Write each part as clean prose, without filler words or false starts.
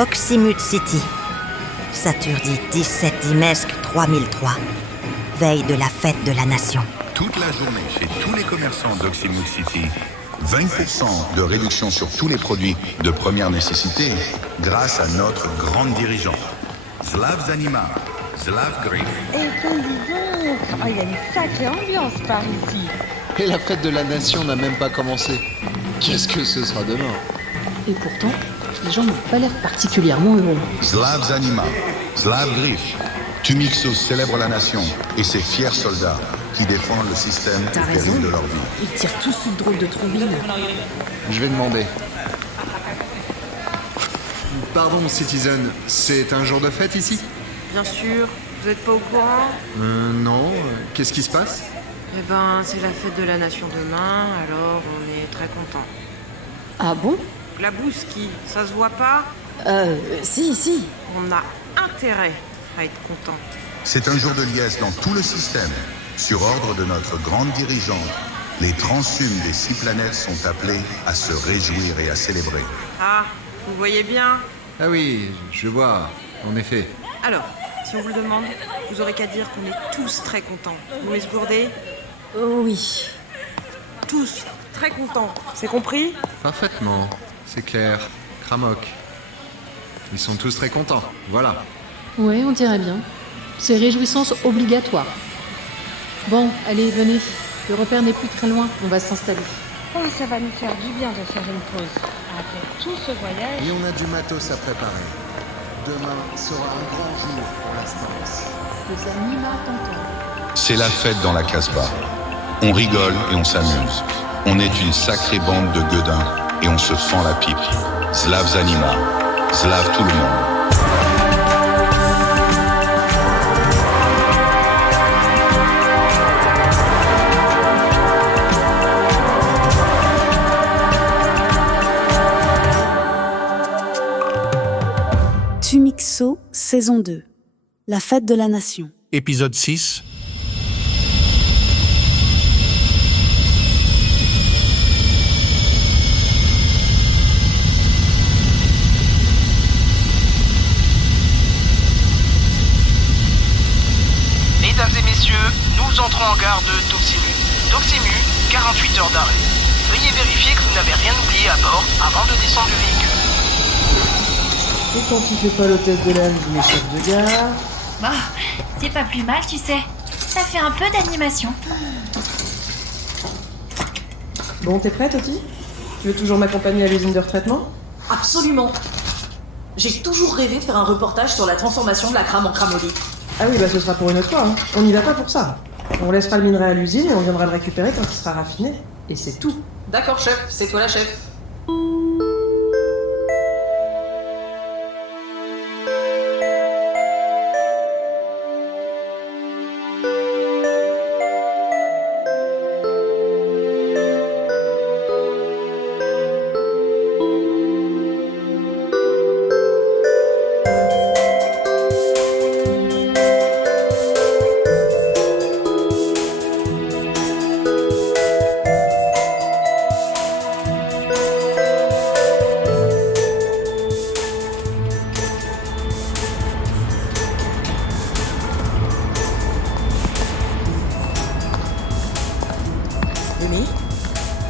Oxymute City. Saturdi 17 Dimesque 3003. Veille de la fête de la nation. Toute la journée, chez tous les commerçants d'Oxymute City, 20% de réduction sur tous les produits de première nécessité grâce à notre grande dirigeante, Slav Zanima, Slav Grif. Eh ben dis donc, il y a une sacrée ambiance par ici. Et la fête de la nation n'a même pas commencé. Qu'est-ce que ce sera demain? Et pourtant, les gens n'ont pas l'air particulièrement heureux. Slav Zanima, Slav Grif. Tumixo célèbre la nation et ses fiers soldats qui défendent le système T'as au raison. péril de leur vie. Ils tirent tous une drôle de trombine. Je vais demander. Pardon, Citizen, c'est un jour de fête ici? Bien sûr, vous êtes pas au courant? Non. Qu'est-ce qui se passe? Eh ben, c'est la fête de la nation demain, alors on est très contents. Ah bon? La Bouski, ça se voit pas? Si. On a intérêt à être content. C'est un jour de liesse dans tout le système. Sur ordre de notre grande dirigeante, les transhumes des 6 planètes sont appelés à se réjouir et à célébrer. Ah, vous voyez bien? Ah oui, je vois, en effet. Alors, si on vous le demande, vous aurez qu'à dire qu'on est tous très contents. Vous m'esgourdez? Oui. Tous très contents. C'est compris? Parfaitement, c'est clair. Kramok. Ils sont tous très contents, voilà. Ouais, on dirait bien. C'est réjouissance obligatoire. Bon, allez, venez. Le repère n'est plus très loin, on va s'installer. Oh, ça va nous faire du bien de faire une pause. Après tout ce voyage... Et on a du matos à préparer. Demain sera un grand jour pour la stance. Les animaux t'entendent. C'est la fête dans la Casbah. On rigole et on s'amuse. On est une sacrée bande de gueudins et on se fend la pipe. Slav Zanima, Slav tout le monde. Tumixo, saison 2. La fête de la nation. Épisode 6. Mesdames et messieurs, nous entrons en gare de Doximu. Doximu, 48 heures d'arrêt. Veuillez vérifier que vous n'avez rien oublié à bord avant de descendre du véhicule. Et quand tu fais pas l'hôtesse de l'air du chef de gare... Bah, c'est pas plus mal, tu sais. Ça fait un peu d'animation. Bon, t'es prête, Toti? Tu veux toujours m'accompagner à l'usine de retraitement? Absolument. J'ai toujours rêvé de faire un reportage sur la transformation de la crame en cramolie. Ah oui, bah ce sera pour une autre fois, hein. On n'y va pas pour ça. On laissera le minerai à l'usine et on viendra le récupérer quand il sera raffiné. Et c'est tout. D'accord, chef, c'est toi la chef.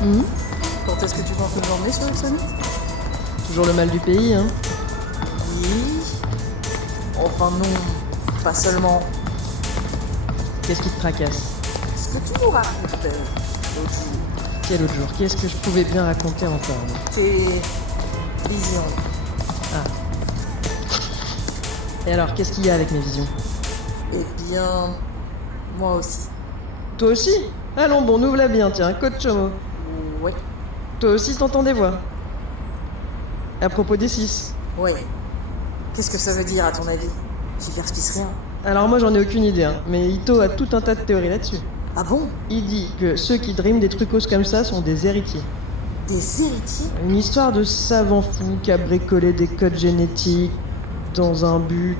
Amy, quand est-ce que tu t'en fais une journée sur Exxon? Toujours le mal du pays, hein. Oui. Enfin non, pas seulement. Qu'est-ce qui te tracasse? Ce que tu nous racontais l'autre jour. Quel autre jour? Qu'est-ce que je pouvais bien raconter encore? Tes visions. Ah. Et alors, qu'est-ce qu'il y a avec mes visions? Eh bien, moi aussi. Toi aussi? Allons bon, nous voilà bien, tiens, Côte Chomo. Ouais. Toi aussi t'entends des voix. À propos des 6. Ouais. Qu'est-ce que ça veut dire à ton avis? J'y perspice rien. Alors moi j'en ai aucune idée, hein, mais Ito a tout un tas de théories là-dessus. Ah bon? Il dit que ceux qui dreament des trucos comme ça sont des héritiers. Des héritiers? Une histoire de savant fou qui a bricolé des codes génétiques dans un but...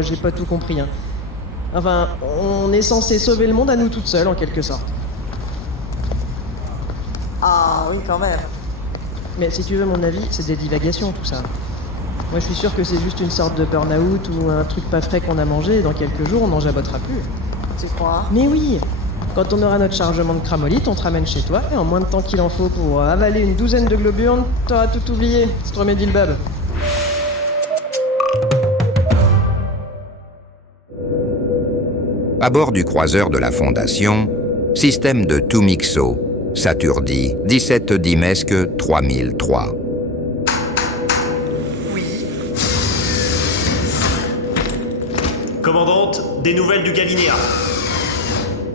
j'ai pas tout compris, hein. Enfin, on est censé sauver le monde à nous toutes seules, en quelque sorte. Ah oui, quand même. Mais si tu veux mon avis, c'est des divagations, tout ça. Moi je suis sûr que c'est juste une sorte de burn-out ou un truc pas frais qu'on a mangé et dans quelques jours on n'en jabotera plus. Tu crois? Mais oui! Quand on aura notre chargement de cramolite, on te ramène chez toi et en moins de temps qu'il en faut pour avaler une douzaine de globurnes, t'auras tout oublié. C'est trop Dilbab. À bord du croiseur de la Fondation, système de Tumixo, Saturdi 17 Dimesque 3003. Commandante, des nouvelles du Galinéa.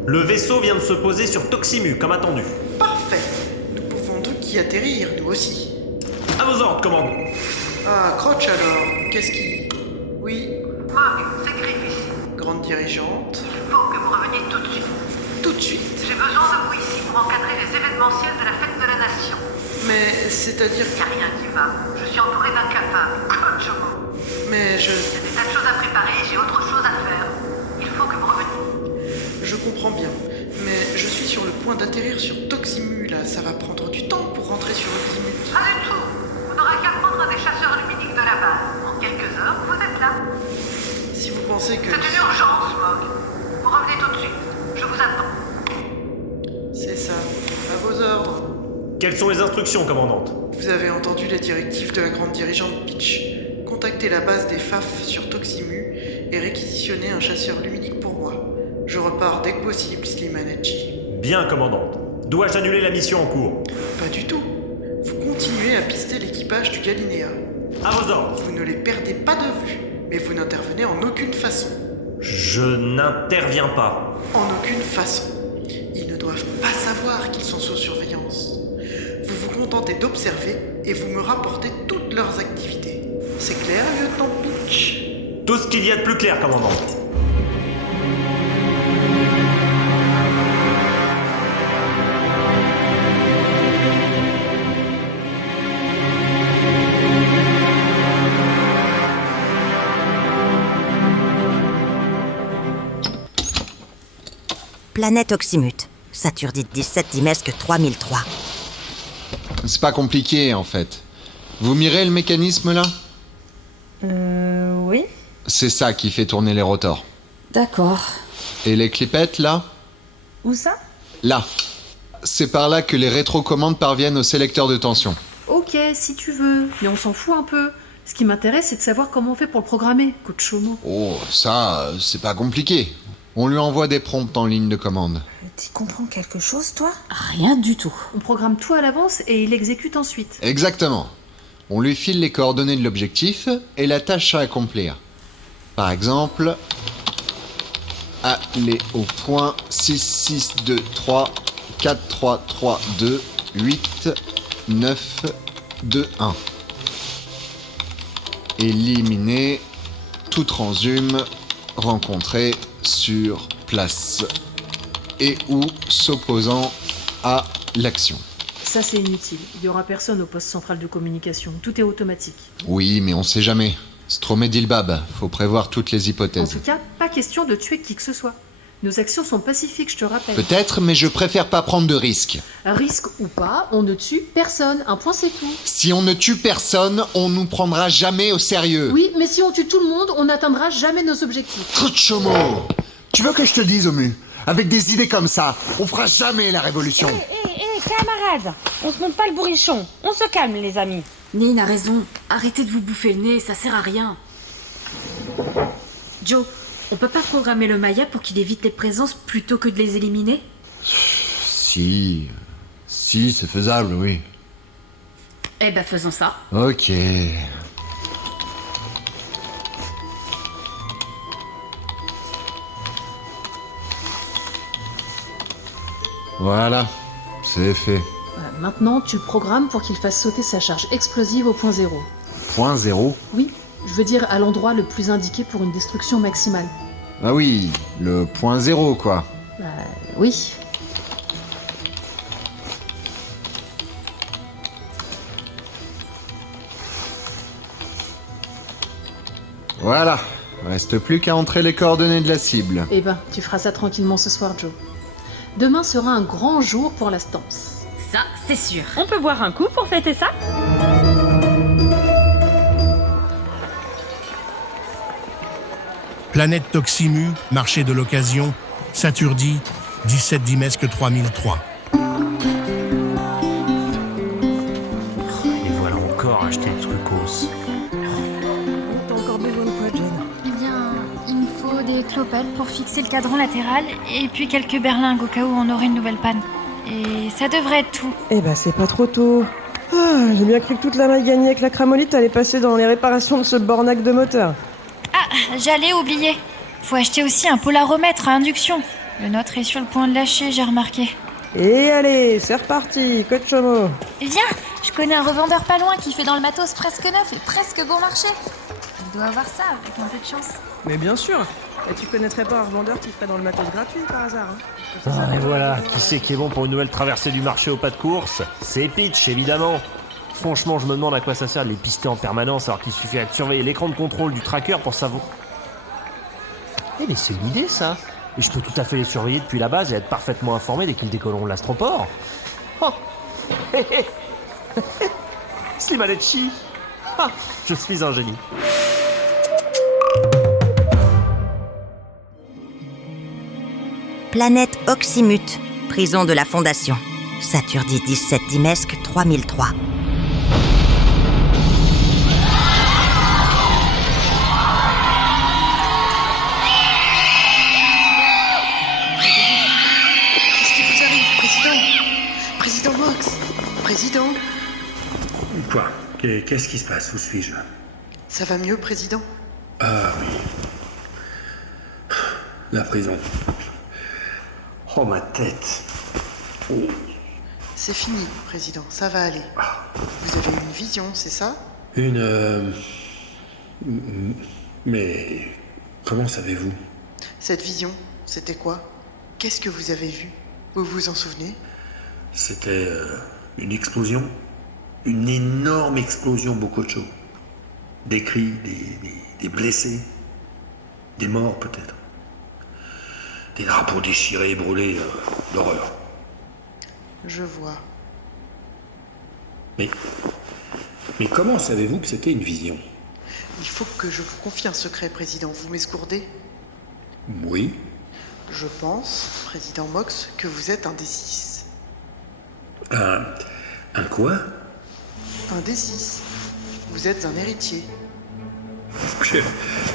Le vaisseau vient de se poser sur Toximu, comme attendu. Parfait. Nous pouvons donc y atterrir, nous aussi. À vos ordres, commande. Ah, Croche alors. Qu'est-ce qui... Oui. Mog, c'est Griff ici. Grande dirigeante. Il faut que vous reveniez tout de suite. Tout de suite. J'ai besoin de vous ici pour encadrer les événementiels de la fête de la nation. Mais c'est-à-dire... Y a rien qui va. Je suis entouré d'incapables. Cochomo. Mais je... Il y a des tas de choses à préparer, j'ai autre chose à faire. Il faut que vous reveniez. Je comprends bien. Mais je suis sur le point d'atterrir sur Toximu, là. Ça va prendre du temps pour rentrer sur Oxymut. Pas du tout. Vous n'aurez qu'à prendre un des chasseurs luminiques de la base. En quelques heures, vous êtes là. Si vous pensez que... C'est une urgence, Mog. Vous revenez tout de suite. Je vous attends. C'est ça. À vos ordres. Quelles sont les instructions, commandante? Vous avez entendu les directives de la grande dirigeante Peach. Contactez la base des FAF sur Toximu et réquisitionnez un chasseur luminique pour moi. Je repars dès que possible, Slimanachi. Bien, commandante. Dois-je annuler la mission en cours? Pas du tout. Vous continuez à pister l'équipage du Galinéa. À vos ordres. Vous ne les perdez pas de vue, mais vous n'intervenez en aucune façon. Je n'interviens pas. En aucune façon. Ils ne doivent pas savoir qu'ils sont sous surveillance. Vous vous contentez d'observer et vous me rapportez toutes leurs activités. C'est clair, lieutenant Peach? Tout ce qu'il y a de plus clair, commandant. Planète Oxymut, Saturdite 17 Dimesque 3003. C'est pas compliqué, en fait. Vous mirez le mécanisme, là? Oui. C'est ça qui fait tourner les rotors. D'accord. Et les clipettes, là? Où ça? Là. C'est par là que les rétrocommandes parviennent au sélecteur de tension. Ok, si tu veux, mais on s'en fout un peu. Ce qui m'intéresse, c'est de savoir comment on fait pour le programmer, coach Chomo. Oh, ça, c'est pas compliqué. On lui envoie des prompts en ligne de commande. Tu comprends quelque chose, toi? Rien du tout. On programme tout à l'avance et il exécute ensuite. Exactement. On lui file les coordonnées de l'objectif et la tâche à accomplir. Par exemple, aller au point 6623 4332 8 9 2 1. Éliminer tout transhum rencontré sur place et ou s'opposant à l'action. Ça, c'est inutile. Il n'y aura personne au poste central de communication. Tout est automatique. Oui, mais on sait jamais. Stromé-Dilbab, faut prévoir toutes les En hypothèses. tout cas, pas question de tuer qui que ce soit. Nos actions sont pacifiques, je te rappelle. Peut-être, mais je préfère pas prendre de risques. Risque ou pas, on ne tue personne. Un point, c'est tout. Si on ne tue personne, on nous prendra jamais au sérieux. Oui, mais si on tue tout le monde, on n'atteindra jamais nos objectifs. Chomo, tu veux que je te dise, Omu? Avec des idées comme ça, on fera jamais la révolution. Camarades, on se monte pas le bourrichon. On se calme, les amis. Nin a raison. Arrêtez de vous bouffer le nez, ça sert à rien. Joe, on peut pas programmer le Maya pour qu'il évite les présences plutôt que de les éliminer? Si, c'est faisable, oui. Eh ben, faisons ça. Ok. Voilà, c'est fait. Maintenant, tu le programmes pour qu'il fasse sauter sa charge explosive au point zéro. Point zéro? Oui, je veux dire à l'endroit le plus indiqué pour une destruction maximale. Ah oui, le point zéro, quoi. Oui. Voilà, reste plus qu'à entrer les coordonnées de la cible. Eh ben, tu feras ça tranquillement ce soir, Joe. Demain sera un grand jour pour la stance. Ça, c'est sûr. On peut boire un coup pour fêter ça? Planète Toximu, marché de l'occasion, Saturdi, 17 Dimesque 3003. Et voilà encore acheter le trucos. T'as encore besoin de quoi, Jen? Eh bien, il me faut des clopettes pour fixer le cadran latéral et puis quelques berlingues au cas où on aurait une nouvelle panne. Et ça devrait être tout. Eh ben, c'est pas trop tôt. Ah, j'ai bien cru que toute la maille gagnée avec la cramolite allait passer dans les réparations de ce bornac de moteur. Ah, j'allais oublier. Faut acheter aussi un polaromètre à induction. Le nôtre est sur le point de lâcher, j'ai remarqué. Et allez, c'est reparti, Coach Chomo. Viens, je connais un revendeur pas loin qui fait dans le matos presque neuf et presque bon marché. Il doit avoir ça avec un peu de chance. Mais bien sûr. Et tu connaîtrais pas un revendeur qui ferait dans le matos gratuit par hasard, hein? Et voilà, qui c'est qui est bon pour une nouvelle traversée du marché au pas de course? C'est Peach, évidemment. Franchement, je me demande à quoi ça sert de les pister en permanence alors qu'il suffit de surveiller l'écran de contrôle du tracker pour savoir... Eh mais c'est une idée, ça. Et je peux tout à fait les surveiller depuis la base et être parfaitement informé dès qu'ils décolleront l'astroport. Oh. Slimalecci. Ah, je suis un génie. Planète Oxymute, prison de la Fondation. Saturdi 17 Dimesque 3003. Qu'est-ce qui vous arrive, Président? Président Mox? Président? Quoi? Qu'est-ce qui se passe? Où suis-je? Ça va mieux, Président? Ah oui. La prison. Oh, ma tête. Oh. C'est fini, Président, ça va aller. Vous avez une vision, c'est ça? Mais comment savez-vous? Cette vision, c'était quoi? Qu'est-ce que vous avez vu? Vous vous en souvenez? C'était une explosion. Une énorme explosion, Bokocho. Des cris, des blessés. Des morts, peut-être. Des drapeaux déchirés et brûlés, d'horreur. Je vois. Mais comment savez-vous que c'était une vision? Il faut que je vous confie un secret, Président. Vous m'escourdez? Oui. Je pense, Président Mox, que vous êtes un des 6. Un quoi? Un des 6. Vous êtes un héritier.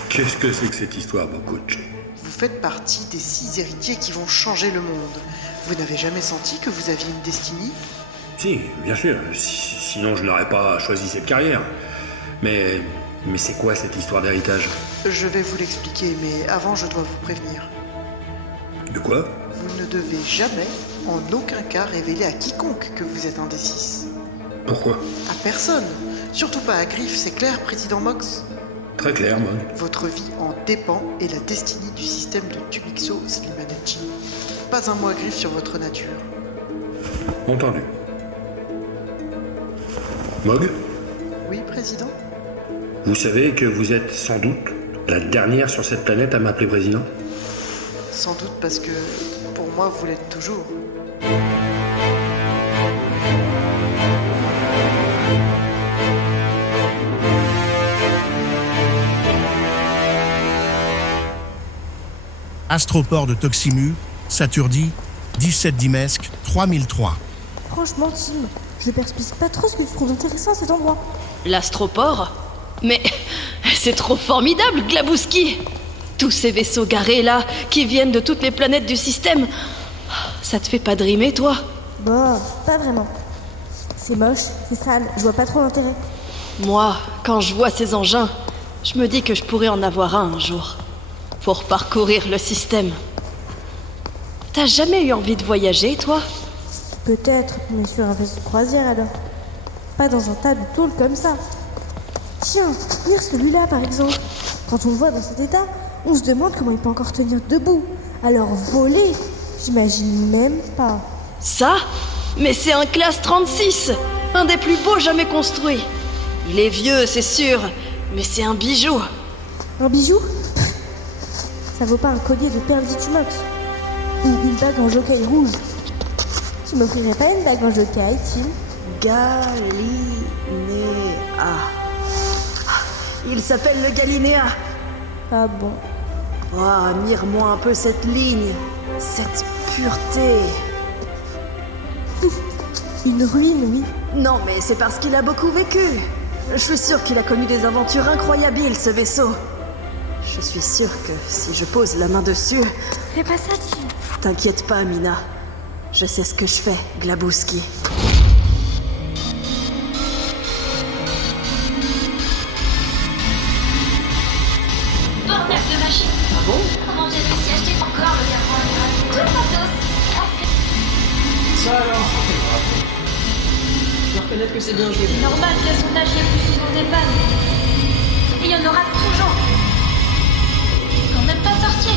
Qu'est-ce que c'est que cette histoire, Bokocho? Vous faites partie des 6 héritiers qui vont changer le monde. Vous n'avez jamais senti que vous aviez une destinée? Si, bien sûr. Sinon, je n'aurais pas choisi cette carrière. Mais c'est quoi cette histoire d'héritage? Je vais vous l'expliquer, mais avant, je dois vous prévenir. De quoi? Vous ne devez jamais, en aucun cas, révéler à quiconque que vous êtes un des 6. Pourquoi? À personne. Surtout pas à Griff, c'est clair, Président Mox? Très clair, moi. Votre vie en dépend et la destinée du système de Tumixo Slimanechi. Pas un mot à Griff sur votre nature. Entendu. Mog? Oui, Président? Vous savez que vous êtes sans doute la dernière sur cette planète à m'appeler président? Sans doute parce que, pour moi, vous l'êtes toujours. Astroport de Toximu, Saturdi, 17 Dimesque 3003. Franchement, Tim, je perspire pas trop ce que tu trouves intéressant à cet endroit. L'astroport? Mais c'est trop formidable, Glabouski! Tous ces vaisseaux garés là, qui viennent de toutes les planètes du système. Ça te fait pas drimer, toi? Bon, pas vraiment. C'est moche, c'est sale, je vois pas trop l'intérêt. Moi, quand je vois ces engins, je me dis que je pourrais en avoir un jour. Pour parcourir le système. T'as jamais eu envie de voyager, toi? Peut-être, mais sur un vaisseau de croisière alors. Pas dans un tas de tôles comme ça. Tiens, lire celui-là par exemple. Quand on le voit dans cet état, on se demande comment il peut encore tenir debout. Alors voler, j'imagine même pas. Ça? Mais c'est un classe 36, un des plus beaux jamais construits. Il est vieux, c'est sûr, mais c'est un bijou. Un bijou? Ça vaut pas un collier de perles d'Itumox. Ou une bague en jocaille rouge. Tu m'offrirais pas une bague en jocaille, Tim? Galinéa. Il s'appelle le Galinéa. Ah bon? Oh, admire-moi un peu cette ligne, cette pureté. Une ruine, oui. Non, mais c'est parce qu'il a beaucoup vécu. Je suis sûre qu'il a connu des aventures incroyables, ce vaisseau. Je suis sûre que si je pose la main dessus... Fais pas ça, Tim. T'inquiète pas, Mina. Je sais ce que je fais, Glabouski. Bordel de machine. Ah bon? Comment j'ai réussi à acheter ton corps, le garçon? Tout le matos. Ça alors, je dois reconnaître que c'est bien joué. C'est normal que le sondage ait plus souvent des pannes. Et il y en aura toujours. C'est quand même pas sorcier.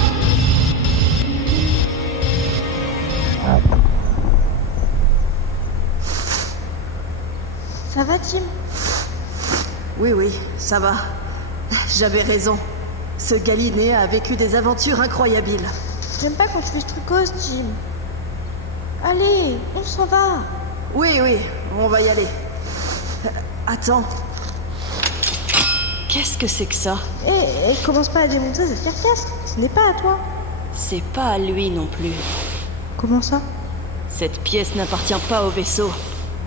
Ça va, Tim? Oui, ça va. J'avais raison. Ce Galinéen a vécu des aventures incroyables. J'aime pas quand tu fais ce trucos, Tim. Allez, on s'en va. Oui, on va y aller. Attends. Qu'est-ce que c'est que ça? Et commence pas à démonter cette carcasse. Ce n'est pas à toi. C'est pas à lui non plus. Comment ça? Cette pièce n'appartient pas au vaisseau.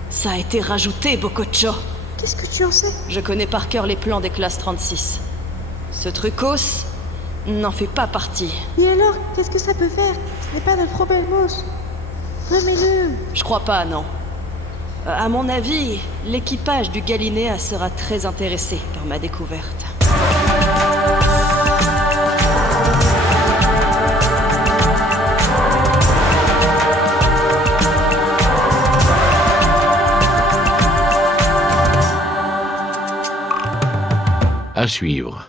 Ça a été rajouté, Boccaccio. Qu'est-ce que tu en sais? Je connais par cœur les plans des classes 36. Ce trucos n'en fait pas partie. Et alors, qu'est-ce que ça peut faire? Ce n'est pas notre problème, Moss. Remets-le. Je crois pas, non. À mon avis, l'équipage du Galinéa sera très intéressé par ma découverte. À suivre.